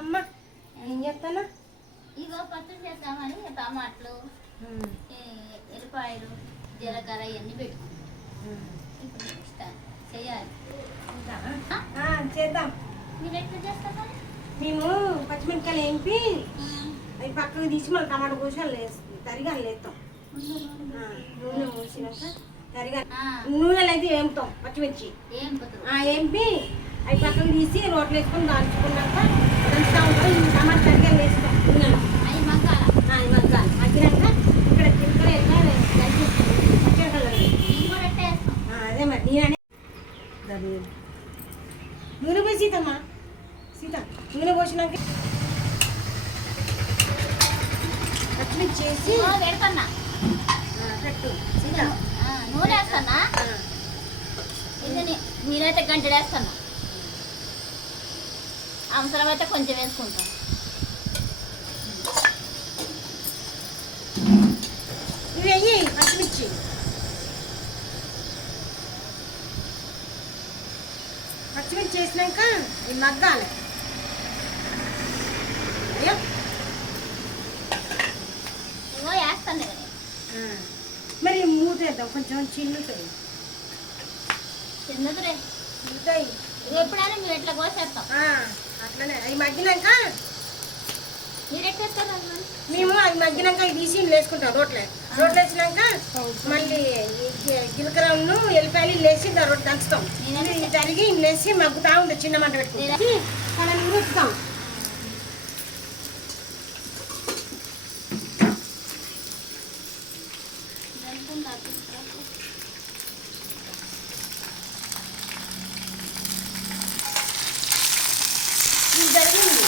అమ్మా ఏం చేస్తాను ఇగో పచ్చడి చేద్దామని టమాటాలు ఎల్లిపాయలు జీలకర్ర ఇవన్నీ పెట్టుకున్నాం. ఇప్పుడు చేయాలి చేద్దాం. మీరు ఎట్లా చేస్తారా? మేము పచ్చిమిరపకాయలు వేంపి అవి పక్కకు తీసి మళ్ళీ టమాటా కోసి తరిగా లేస్తాం. నూనె పోసినాక తరిగా నూనెలు అయితే వేపుతాం. పచ్చిమిర్చి వేంపి అవి పక్కకు తీసి రోట్లు వేసుకొని దాల్చుకున్నాక దంచుతా ఉంటాం. టమాటా తరిగా వేస్తాం నూనెలో. అవి మగ్గాలి. మగ్గినాక ఇక్కడ చిలకలు అదే మరి నేనే నూనె పోయి సీత నూనె పోసినాక పచ్చిమిర్చి చేసి పెడతాన్నా పెట్టు సీత నూనె వేస్తానా. ఇది నేనైతే గంట వేస్తాను. అవసరమైతే కొంచెం వేసుకుంటాం. ఇవి వెయ్యి పచ్చిమిర్చి చేసినాక ఇవి మగ్గాలి. అయ్యో ఇగో వేస్తాను. మరి మూతేద్దాం కొంచెం చిన్నుతాయి. ఎప్పుడైనా మీరు ఎట్లా కోసేస్తాం. అట్లనే అవి మగ్గినాక మీరు ఎట్లా మేము అవి మగ్గినాక అవి తీసి వేసుకుంటాం. రోట్లు వేసినాక మళ్ళీ జీలకర్రను ఎల్లిపాయలు వేసి రోడ్డు దంచుతాం. తరిగి వేసి మగ్గుతా ఉంటుంది. చిన్న మంట పెట్టుకుంటాం. కళలు ఉరుకుతాం. జరిగింది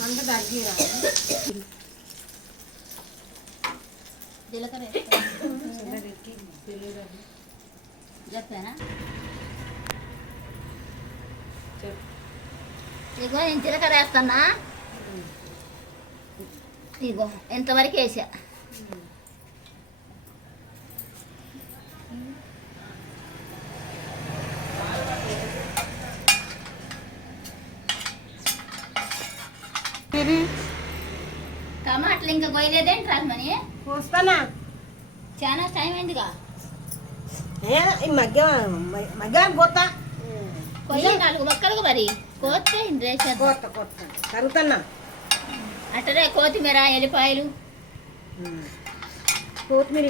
మంట తగ్గి జీలకర్ర చెప్పానా? ఇగో నేను జీలకర్ర వేస్తానా. ఇగో ఎంతవరకు వేసా. టమాటాలు ఇంకా కొయ్యలేదేంటి రాజమని? వస్తానా. చాలా టైం అయిందిగా. మగ్గాను పోతా కొయ్య 4 మొక్కలుగా మరి కోస్తే కరుగుతున్నా. అట్టనే కొత్తిమీర ఎల్లిపాయలు కొత్తిమీర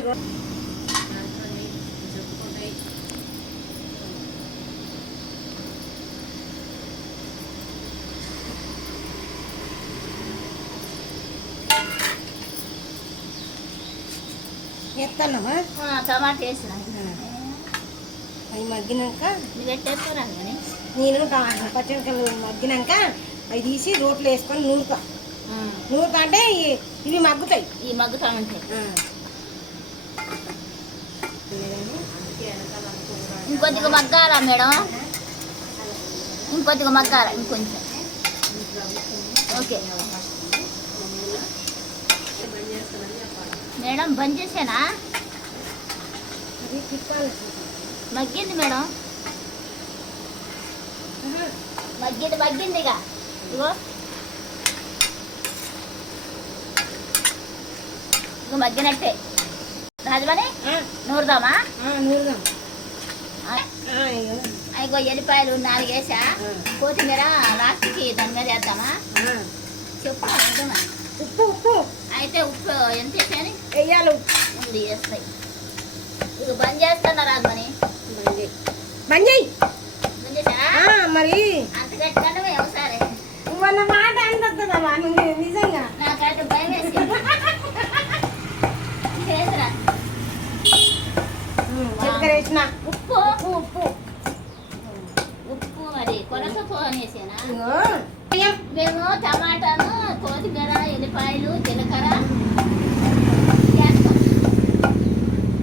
ఎత్తన్నామా. టమాటా వేసిన అవి మగ్గినాక నువ్వు పెట్టేసుకోరా కానీ నేను పచ్చిమిరపకాయలు మగ్గినాక అవి తీసి రోట్లు వేసుకొని నూరుతా అంటే ఇవి మగ్గుతాయి. ఈ మగ్గుతా ఉంటాయి. ఇంకొద్దిగా మగ్గాలా మేడం? ఇంకొద్దిగా మగ్గాలా? ఇంకొంచెం. ఓకే మేడం బంద్ చేసానా? మగ్గింది మేడం. మగ్గింది ఇక ఇగో ఇక మగ్గినట్టే. రాజమని నూరుదామా? ఇగో ఎల్లిపాయలు 4 వేసా. కొత్తిమీర లాస్ట్కి దాని మీద వేద్దామా? చెప్పు. ఉప్పు అయితే ఉప్పు ఎంత వేసాని వేయాలి. ఉంది వేస్తాయి. ఇక బంద్ చేస్తానా రాజమని? బంద్ చేయి మరి. అంత గట్టిగా వ్యవసాయం మన మాట అంతమ్మా. నువ్వు నిజంగా నాకైతే భయం వేసి వేసిన ఉప్పు మరి కొనసతో అనేసేనా? మేము టమాటాను కొత్తిమీర ఎల్లిపాయలు జీలకర్ర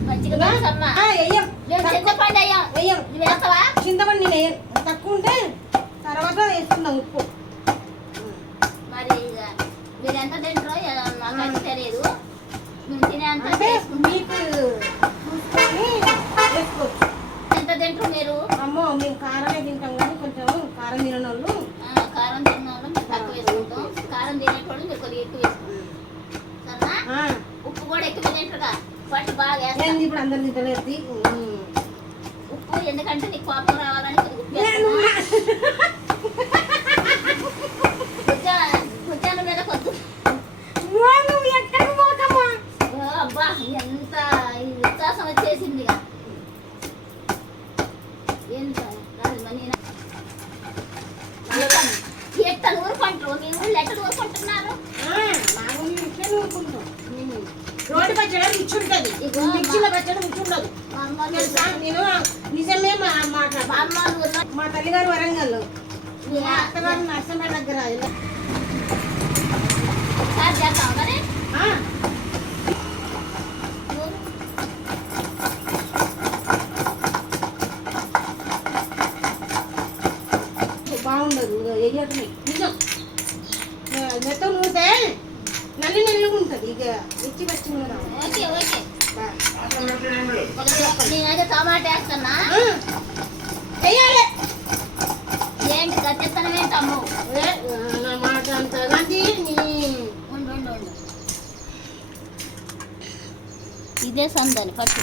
మంచిగా చింతపండు అయ్యాం. చింతపండు నేను తక్కువ ఉంటే తర్వాత వేసుకుందాం ఉప్పు. మరి మీరు ఎంత తింటారో లేదు మేము తినే అంత అంటే చేసుకుంటాం. మీకు చూసుకొని వేసుకోవచ్చు. ఎంత తింటారు మీరు? అమ్మో మేము కారమే తింటాం కానీ కొంచెం కారం తినని వాళ్ళు కారం తిన్న వాళ్ళు మేము తక్కువ వేసుకుంటాం, కారం తినేటోళ్ళు మీరు కొద్దిగా ఎక్కువ వేసుకుంటాం. సరేనా? ఉప్పు కూడా ఎక్కువ తింటారుగా, పట్టు బాగా వేస్తాం. ఏంది ఇప్పుడు అందరు తింటలేదు. ఉప్పు ఎందుకంటే నీకు కోపం రావాలని కొద్దిగా ఉప్పు వేస్తున్నా. భుజాల మీద కొద్దు. ఎక్కడికి పోకమ్మా. అబ్బా ఎంత ఈ ఉత్సాహం వచ్చేసింది ఇక. ఎంత రాదు మనీ ఎట్ట ఊరుకుంటారు మీ ఊళ్ళో ఎట్ట ఊరుకుంటున్నారు? రోడ్డు పచ్చడి రుచి ఉంటుంది, మిర్చిల పచ్చడి రుచి ఉండదు. నేను నిజమే మాట్లాడతాను. మా తల్లిగారు వరంగల్, మా అత్తగారు నర్సంపేట దగ్గర. సార్ చేస్తాం కానీ బాగుండదు వెయ్యటమే నిజం. మెత్త నూతే నల్లి నల్లిగా ఉంటుంది. ఇక ఇచ్చి వచ్చి ఓకే ఓకే నేనైతే టమాటా వేస్తున్నా. చెయ్యాలి ఏంటి గట్టిస్తానం ఏంటమ్ము? నా మాట అంత గాంధీ ఉండు ఉండు ఉండు, ఇదే సందని పట్టు.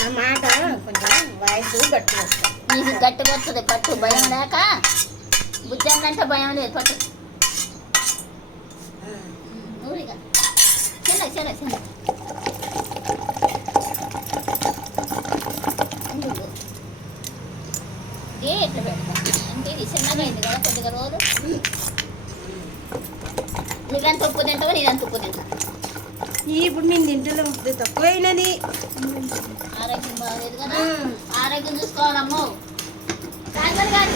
నా మాట కొంచెం వాయిస్ గట్టి వస్తుంది. నీకు గట్టిగా వస్తుంది పట్టు, భయం లేక. బుజ్జందంటే భయం లేదు పట్టు. ఊరిగా చిన్న చిన్న చిన్న ఎట్లా పెడతా అంటే ఇది చిన్నగా అయింది కదా కొద్దిగా రోజు. నువ్వెంత ఉప్పు తింటావో నేనెంత ఉప్పు తింటా. ఇప్పుడు నేను తింటలో తక్కువైనది. ఆరోగ్యం బాగలేదు కదా, ఆరోగ్యం చూసుకోవాలమ్మో. రాజమణి గారు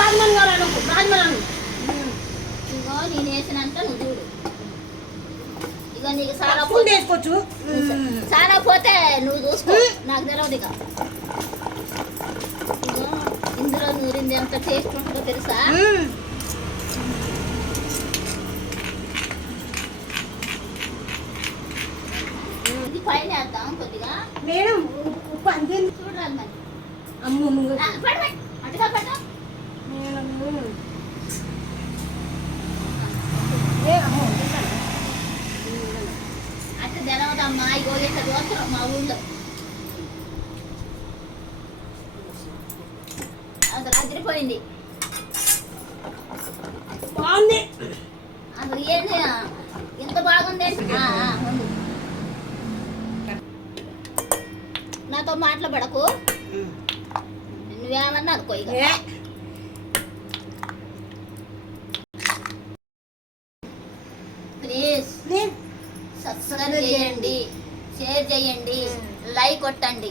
రాజమన్ గారు అనుకో, రాజమన్ ఇగో నేను వేసినంత నువ్వు చూడు. ఇగో నీకు చాలా వేసుకోవచ్చు. చాలా పోతే నువ్వు చూసుకో, నాకు తెలియదు. ఇక ఇగో ఇందులో నూరింది ఎంత టేస్ట్ ఉంటుందో తెలుసా? ఇది పైన వేద్దాం కొద్దిగా. మేడం ఉప్పు అంతే చూడరాదు మరి. అమ్మ అటుగా పట్టు. అటు తెలవదమ్మా, ఇగో ఇట్లా దోస్తారు మా ఊళ్ళో. అసలు అదిరిపోయింది. బాగుంది. అసలు ఏంది ఇంత బాగుంది? ఉండు, నాతో మాట్లాడకు. నువ్వేమన్నా అనుకో. ఇక ప్లీజ్ సబ్స్క్రైబ్ చేయండి, షేర్ చేయండి, లైక్ కొట్టండి.